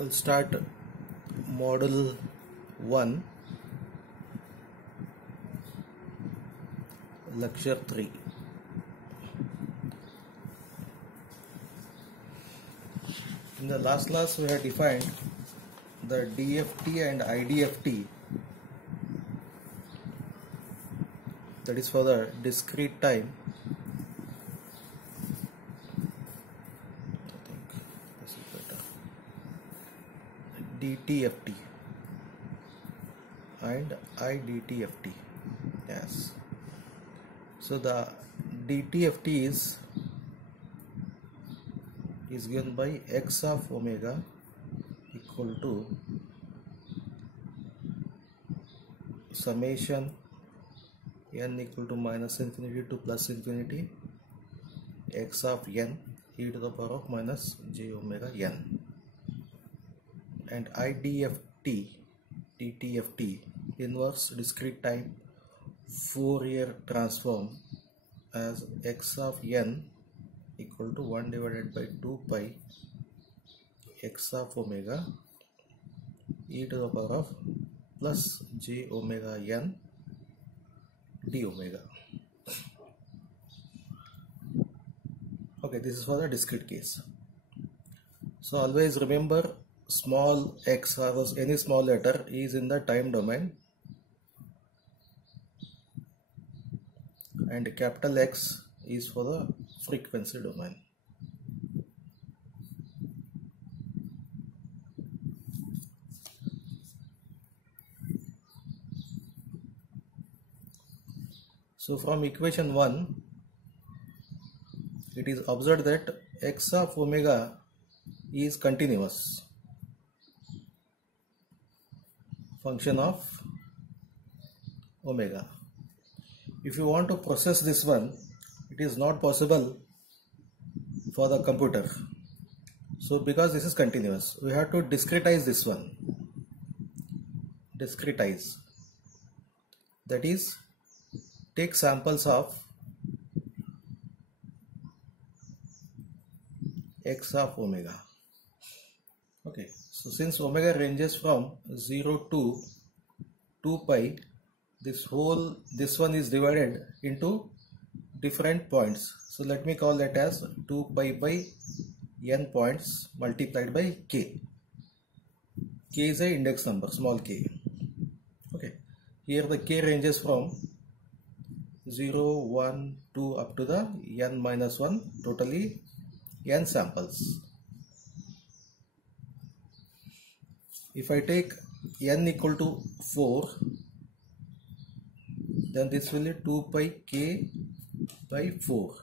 We'll start model 1, lecture 3. In the last class we had defined the DFT and IDFT, that is for the discrete time. I think this is better. DTFT and IDTFT. Yes. So the DTFT is given by x of omega equal to summation n equal to minus infinity to plus infinity x of n e to the power of minus j omega n, and IDFT DTFT inverse discrete time Fourier transform as x of n equal to 1 divided by 2 pi x of omega e to the power of plus j omega n d omega. Okay, this is for the discrete case. So always remember, small x or any small letter is in the time domain and capital X is for the frequency domain. So from equation 1, it is observed that x of omega is continuous function of omega. If you want to process this one, it is not possible for the computer. So because this is continuous, we have to discretize this one. Discretize. That is, take samples of x of omega. Okay, so since omega ranges from 0 to 2 pi, this one is divided into different points. So let me call that as 2 pi by n points multiplied by k. K is a index number, small k. Okay, here the k ranges from 0, 1, 2 up to the n minus 1, totally n samples. If I take n equal to 4, then this will be 2 pi k by 4.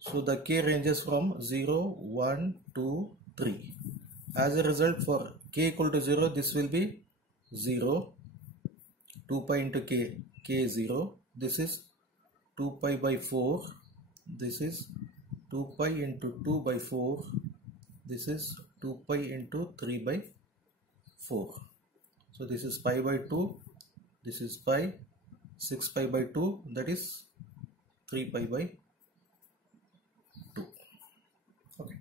So the k ranges from 0, 1, 2, 3. As a result, for k equal to 0, this will be 0. 2 pi into k, k is 0. This is 2 pi by 4. This is 2 pi into 2 by 4. This is 2 pi into 3 by 4. So this is pi by 2. This is pi, 6 pi by 2, that is 3 pi by 2. Okay.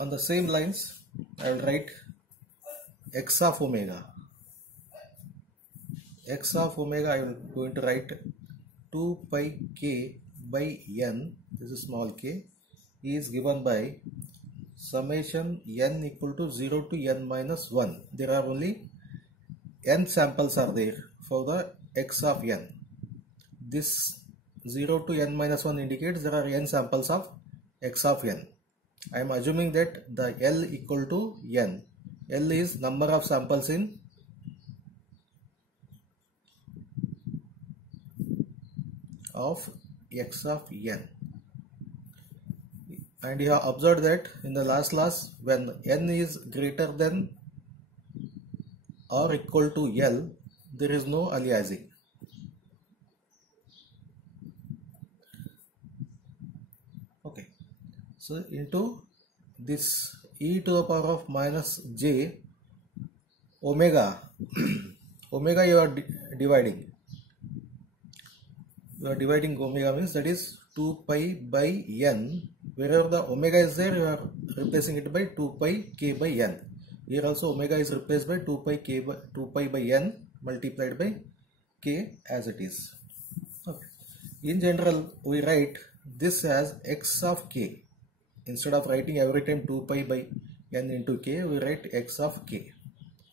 On the same lines, I will write x of omega. X of omega, I am going to write 2 pi k by n, this is small k, is given by summation n equal to 0 to n minus 1. There are only n samples are there for the x of n. This 0 to n minus 1 indicates there are n samples of x of n. I am assuming that the L equal to n. L is number of samples in of x of n. And you have observed that in the last class, when n is greater than or equal to L, there is no aliasing. Okay, so into this e to the power of minus j omega, omega you are dividing. You are dividing omega means that is 2 pi by n Wherever the omega is there, you are replacing it by 2 pi k by n. Here also omega is replaced by 2 pi by n multiplied by k as it is. Okay. In general, we write this as x of k. Instead of writing every time 2 pi by n into k, we write x of k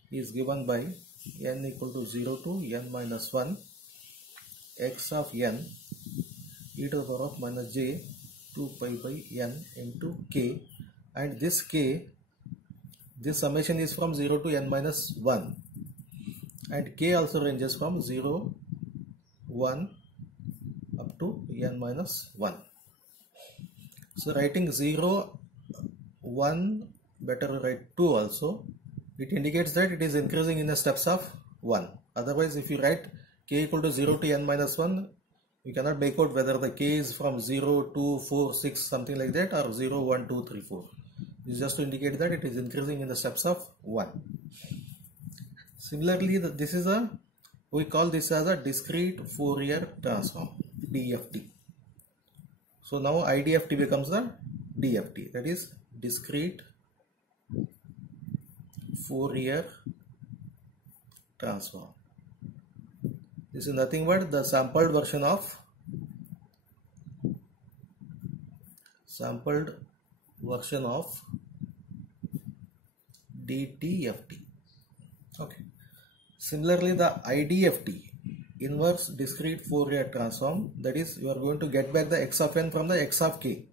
is given by n equal to 0 to n minus 1 x of n e to the power of minus j 2 pi by n into k, and this k, this summation is from 0 to n minus 1, and k also ranges from 0, 1 up to n minus 1. So writing 0, 1, better write 2 also. It indicates that it is increasing in the steps of 1. Otherwise, if you write k equal to 0 to n minus 1, you cannot make out whether the k is from 0, 2, 4, 6, something like that, or 0, 1, 2, 3, 4. This is just to indicate that it is increasing in the steps of 1. Similarly, this is we call this as a discrete Fourier transform, DFT. So now IDFT becomes the DFT, that is discrete Fourier transform. This is nothing but the sampled version of DTFT. Okay. Similarly, the IDFT, inverse discrete Fourier transform, that is, you are going to get back the x of n from the x of k.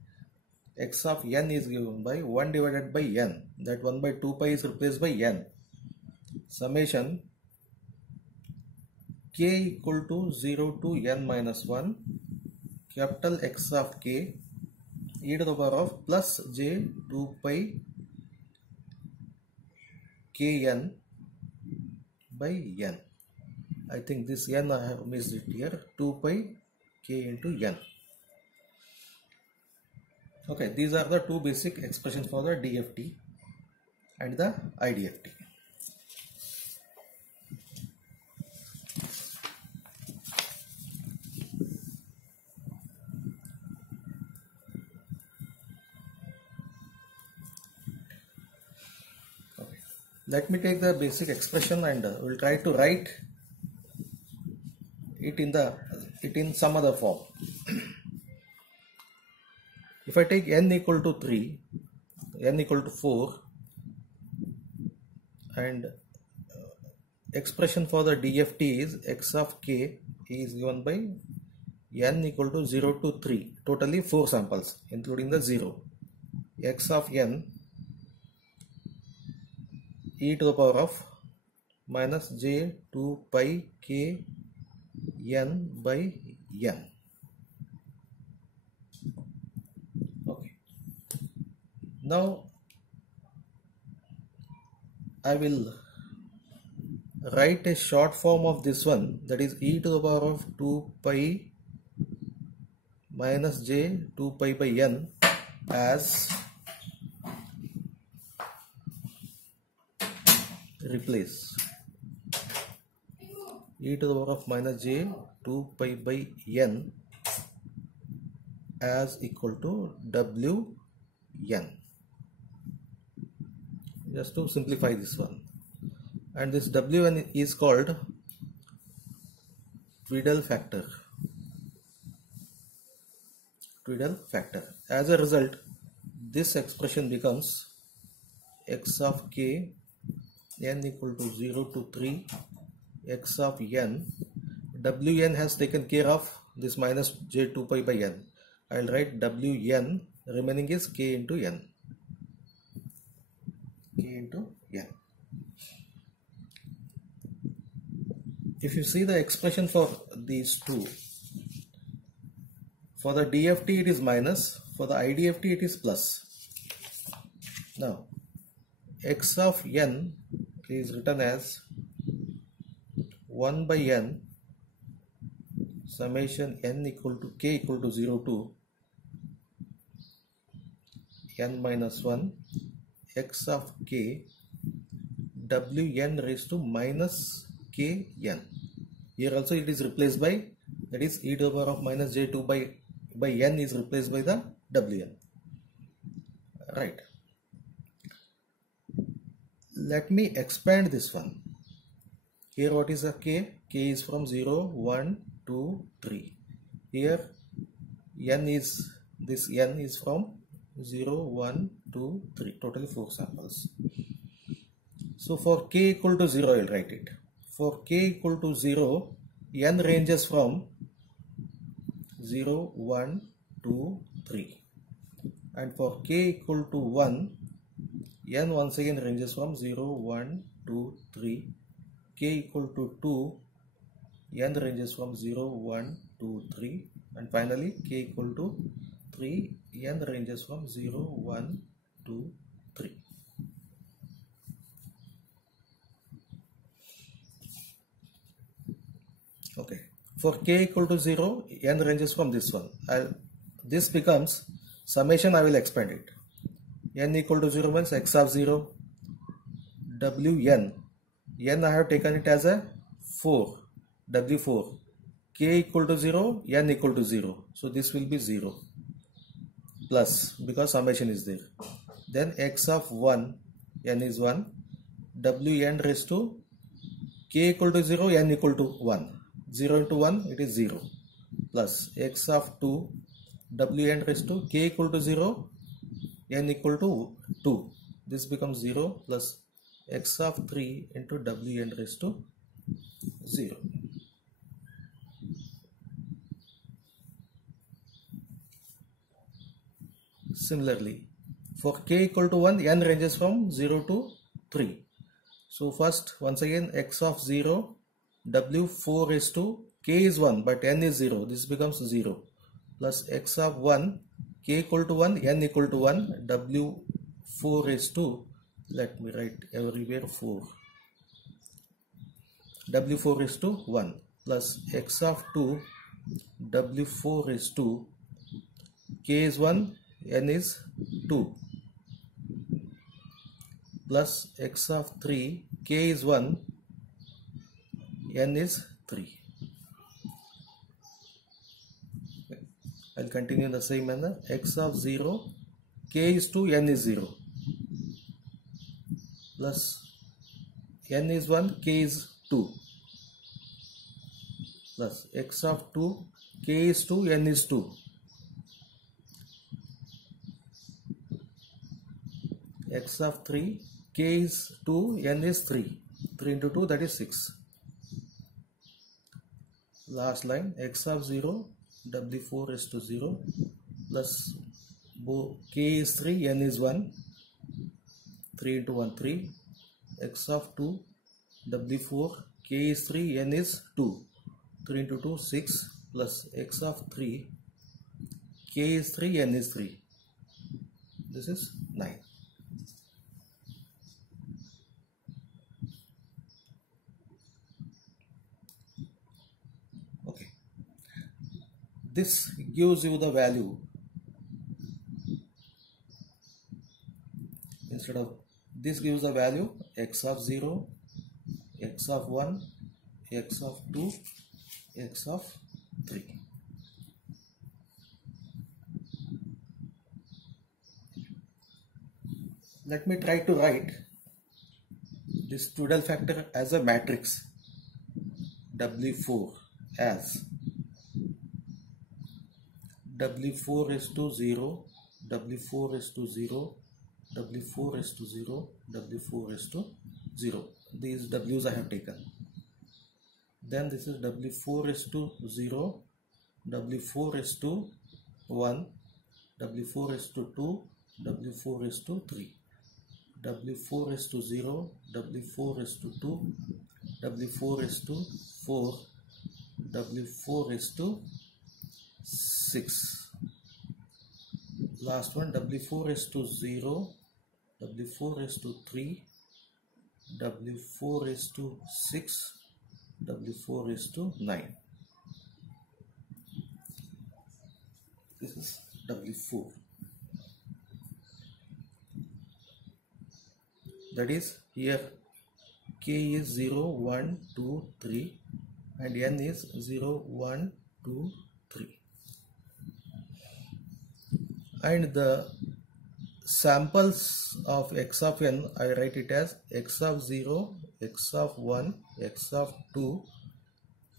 X of n is given by 1 divided by n, that 1 by 2 pi is replaced by n. Summation k equal to 0 to n minus 1 capital X of k e to the power of plus j 2 pi kn by n. I think this n I have missed it here, 2 pi k into n. Okay, these are the two basic expressions for the DFT and the IDFT. Okay. Let me take the basic expression and we'll try to write it in some other form. If I take n equal to 3, n equal to 4, and expression for the DFT is x of k is given by n equal to 0 to 3, totally 4 samples including the 0. X of n e to the power of minus j 2 pi k n by n. Now I will write a short form of this one, that is e to the power of 2 pi minus j 2 pi by n as replace e to the power of minus j 2 pi by n as equal to w n. Just to simplify this one, and this Wn is called Twiddle factor. As a result, this expression becomes x of k n equal to 0 to 3 x of n. Wn has taken care of this minus j 2 pi by n. I will write Wn, remaining is k into n. If you see the expression for these two, for the DFT it is minus, for the IDFT it is plus. Now x of n is written as 1 by n summation n equal to k equal to 0 to n minus 1 x of k wn raised to minus kn. Here also it is replaced by, that is e to the power of minus j 2 by n is replaced by the wn. right. Let me expand this one. Here what is a k? K is from 0, 1, 2, 3. Here n is, this n is from 0, 1, 2, 3. Totally 4 samples. So for k equal to 0, I will write it. For k equal to 0, n ranges from 0, 1, 2, 3. And for k equal to 1, n once again ranges from 0, 1, 2, 3. K equal to 2, n ranges from 0, 1, 2, 3. And finally k equal to 3, n ranges from 0, 1, 2, 3. Okay. For k equal to 0, n ranges from this one. This becomes summation. I will expand it. N equal to 0 means x of 0, wn. N I have taken it as a 4, w4. K equal to 0, n equal to 0. So this will be 0 plus, because summation is there. Then x of 1, n is 1, wn raised to k equal to 0, n equal to 1. 0 into 1, it is 0, plus x of 2, wn raised to k equal to 0, n equal to 2. This becomes 0 plus x of 3 into wn raised to 0. Similarly, for k equal to 1, n ranges from 0 to 3. So first, once again, x of 0, w4 raised to k is 1 but n is 0. This becomes 0 plus x of 1, k equal to 1, n equal to 1, w4 raised to, let me write everywhere 4, w4 raised to 1 plus x of 2, w4 raised to, k is 1, n is 2, plus x of 3, k is 1, n is 3. I'll continue in the same manner. X of 0, k is 2, n is 0, plus n is 1, k is 2, plus x of 2, k is 2, n is 2, x of 3, k is 2, n is 3. 3 into 2, that is 6. Last line, x of 0, w4 raised to 0, plus k is 3, n is 1. 3 into 1, 3. X of 2, w4, k is 3, n is 2. 3 into 2, 6, plus x of 3, k is 3, n is 3. This is 9. Okay. This gives you the value. Instead of this gives the value x of 0, x of 1, x of 2, x of 3. Let me try to write this dual factor as a matrix. W4 as W4 raised to 0, W4 raised to 0, W4 raised to 0, W4 raised to 0. These W's I have taken. Then this is W4 raised to 0, W4 raised to 1, W4 raised to 2, W4 raised to 3, W4 raised to 0, W4 raised to 2, W4 raised to 4, W4 raised to 6. Last one, W4 raised to 0, W4 raised to 3, W4 raised to 6, W4 raised to 9. This is W4. That is, here k is 0, 1, 2, 3 and n is 0, 1, 2, 3. And the samples of x of n, I write it as x of 0, x of 1, x of 2,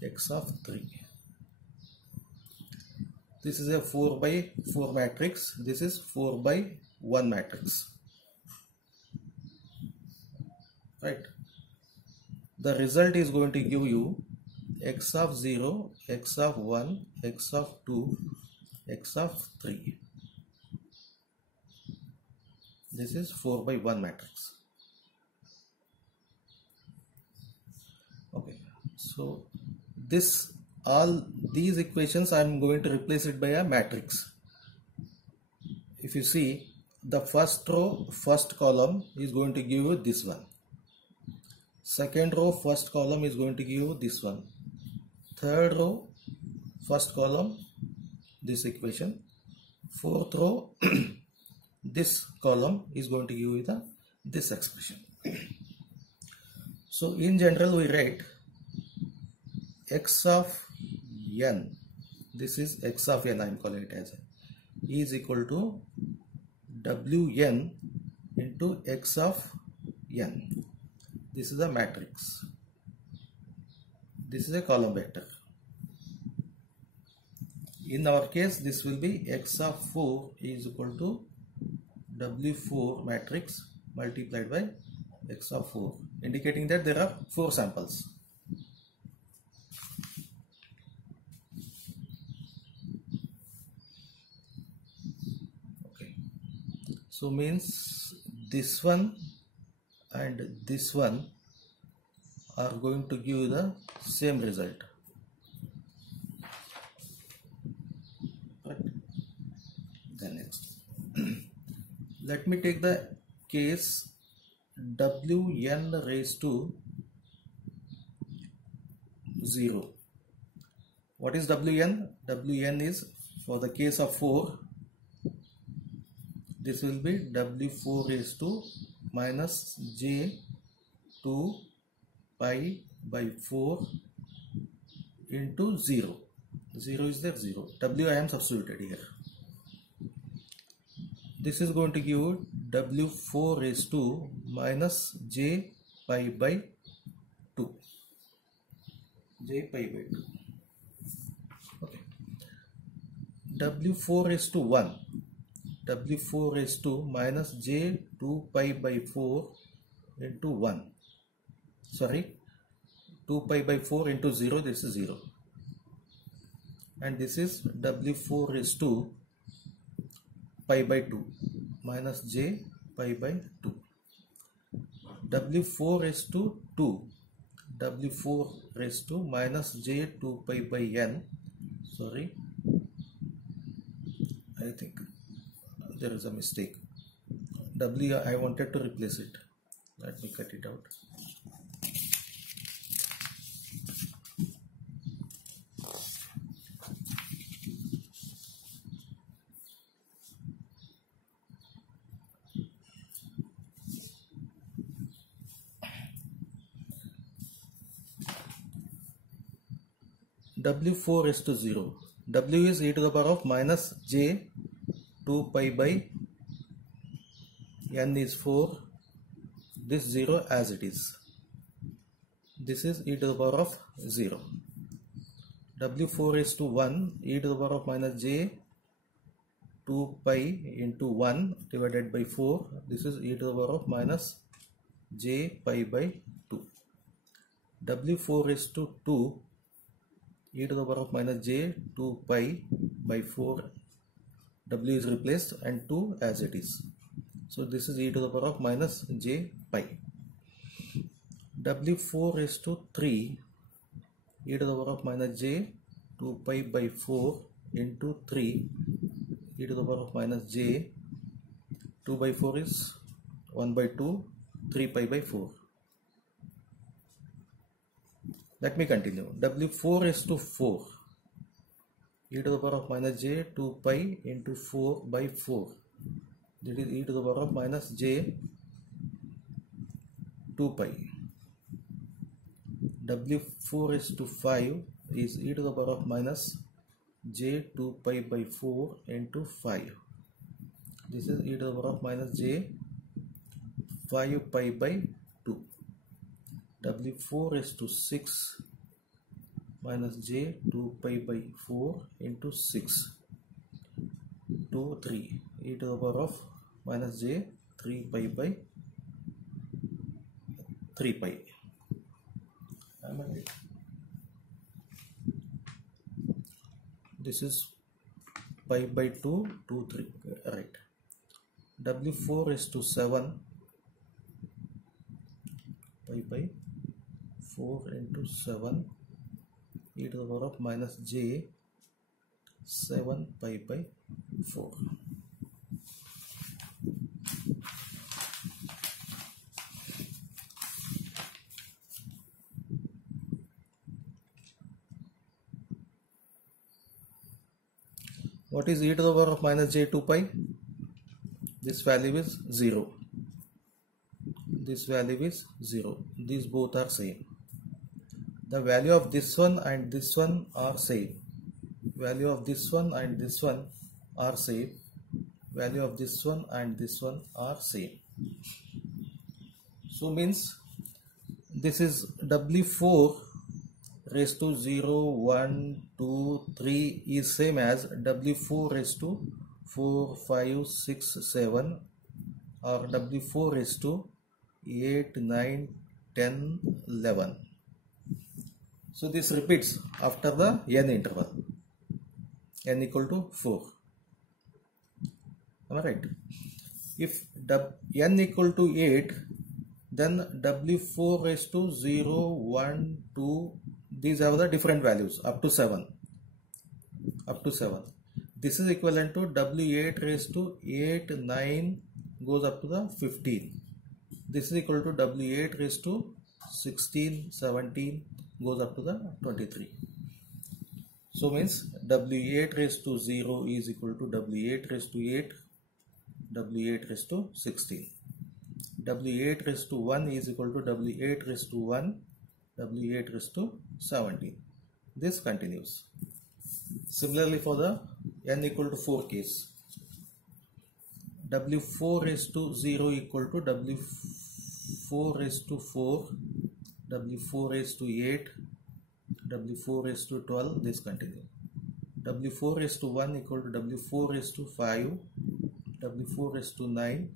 x of 3. This is a 4 by 4 matrix. This is 4 by 1 matrix. Right. The result is going to give you x of 0, x of 1, x of 2, x of 3. This is 4 by 1 matrix. Okay. So all these equations I am going to replace it by a matrix. If you see, the first row, first column is going to give you this one. Second row, first column is going to give you this one. Third row, first column, this equation. Fourth row, this column is going to give you this expression. So in general we write x of n, this is x of n, I am calling it as is equal to wn into x of n. This is a matrix. This is a column vector. In our case, this will be x of 4 is equal to w4 matrix multiplied by x of 4, indicating that there are 4 samples. Okay. So means this one and this one are going to give the same result. Right. Then next, let me take the case wn raised to 0. What is wn? Wn is, for the case of 4, this will be w4 raised to minus j 2 pi by 4 into 0. 0 is there, 0. W I am substituted here. This is going to give w4 raised to minus j pi by 2. J pi by 2. Okay. w4 raised to 1. w4 raised to minus j 2 pi by 4 into 1. Sorry, 2 pi by 4 into 0, this is 0. And this is w4 raised to pi by 2 minus j pi by 2. w4 raised to 2. w4 raised to minus j 2 pi by n. Sorry, I think there is a mistake. W I wanted to replace it. Let me cut it out. w4 is to 0. W is e to the power of minus j 2 pi by n is 4. This 0 as it is. This is e to the power of 0. w4 is to 1, e to the power of minus j 2 pi into 1 divided by 4. This is e to the power of minus j pi by 2. w4 is to 2, e to the power of minus j 2 pi by 4. W is replaced and 2 as it is. So this is e to the power of minus j pi. w4 is to 3, e to the power of minus j 2 pi by 4 into 3, e to the power of minus j 2 by 4 is 1 by 2, 3 pi by 4. Let me continue. w4 is to 4, e to the power of minus j 2 pi into 4 by 4. That is e to the power of minus j 2 pi. w4 is to 5 is e to the power of minus j 2 pi by 4 into 5. This is e to the power of minus j 5 pi by 2. W4 raised to 6 minus j 2 pi by 4 into 6. 2, 3. E to the power of minus j 3 pi by 3 pi. Am I right? This is pi by 2, 2, 3. Right. W4 is to 7 pi by 4 into 7 e to the power of minus j 7 pi by 4. What is e to the power of minus j 2 pi? This value is 0. This value is 0. These both are same. The value of this one and this one are same. Value of this one and this one are same. Value of this one and this one are same. So means this is W4 raised to 0, 1, 2, 3 is same as W4 raised to 4, 5, 6, 7 or W4 raised to 8, 9, 10, 11. So this repeats after the n interval, n equal to 4. Am I right? If n equal to 8, then W4 raised to 0, 1, 2, these are the different values up to 7. Up to 7. This is equivalent to W8 raised to 8, 9 goes up to the 15. This is equal to W8 raised to 16, 17 goes up to the 23. So means W8 raised to 0 is equal to W8 raised to 8, W8 raised to 16. W8 raised to 1 is equal to W8 raised to 1, W8 raised to 17. This continues. Similarly for the n equal to 4 case, W4 raised to 0 equal to W4 raised to 4, W4 raised to 8, W4 raised to 12, this continues. W4 raised to 1 equal to W4 raised to 5, W4 raised to 9,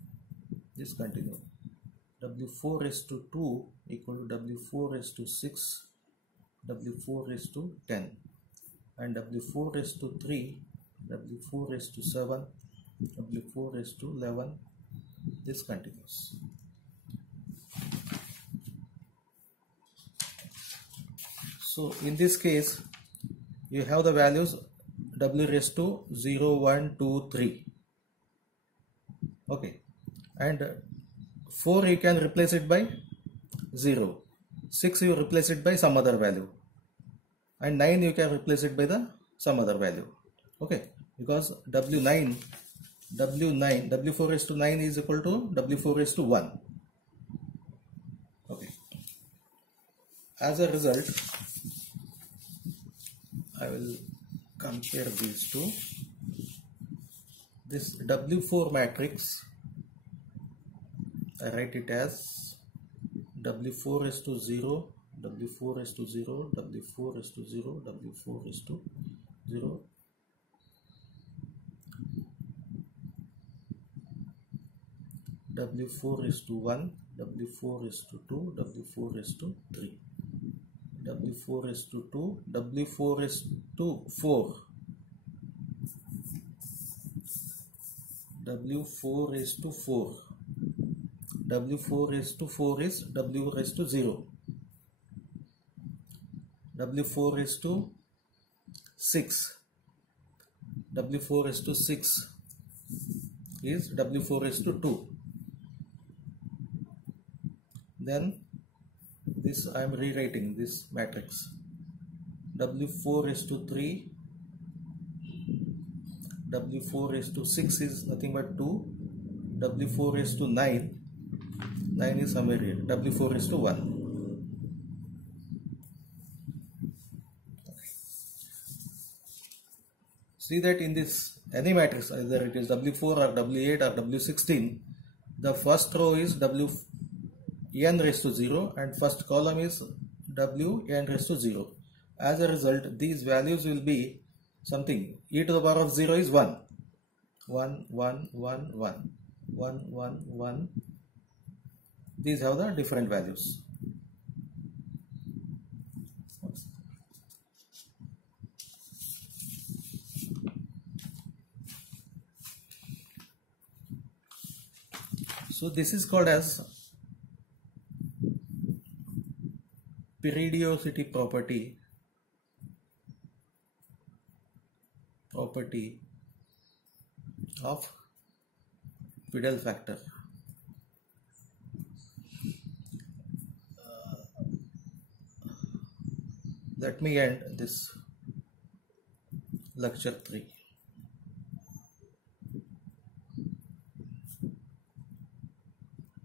this continues. W4 raised to 2 equal to W4 raised to 6, W4 raised to 10, and W4 raised to 3, W4 raised to 7, W4 raised to 11, this continues. So in this case, you have the values W raised to 0, 1, 2, 3. Okay, and 4 you can replace it by 0, 6 you replace it by some other value, and 9 you can replace it by the some other value. Okay, because W4 raised to 9 is equal to W4 raised to 1. Okay, as a result, I will compare these two. This W4 matrix, I write it as W4 raised to 0, W4 raised to 0, W4 raised to 0, W4 raised to 0, W4 raised to 1, W4 raised to 2, W4 raised to 3, W4 raised to 2, W4 raised to 4, W4 raised to 4, W4 raised to 4 is W raised to 0, W4 raised to 6, W4 raised to 6 is W4 raised to 2. Then this I am rewriting this matrix. W4 raised to 3, W4 raised to 6 is nothing but 2, W4 raised to 9, 9 is somewhere here, W4 raised to 1. see that in this any matrix, either it is W4 or W8 or W16, the first row is Wn raised to 0 and first column is Wn raised to 0. As a result, these values will be something. E to the power of 0 is 1. 1, 1, 1, 1, 1, 1, 1. These have the different values. So this is called as periodicity property of Fidel factor. Let me end this lecture 3.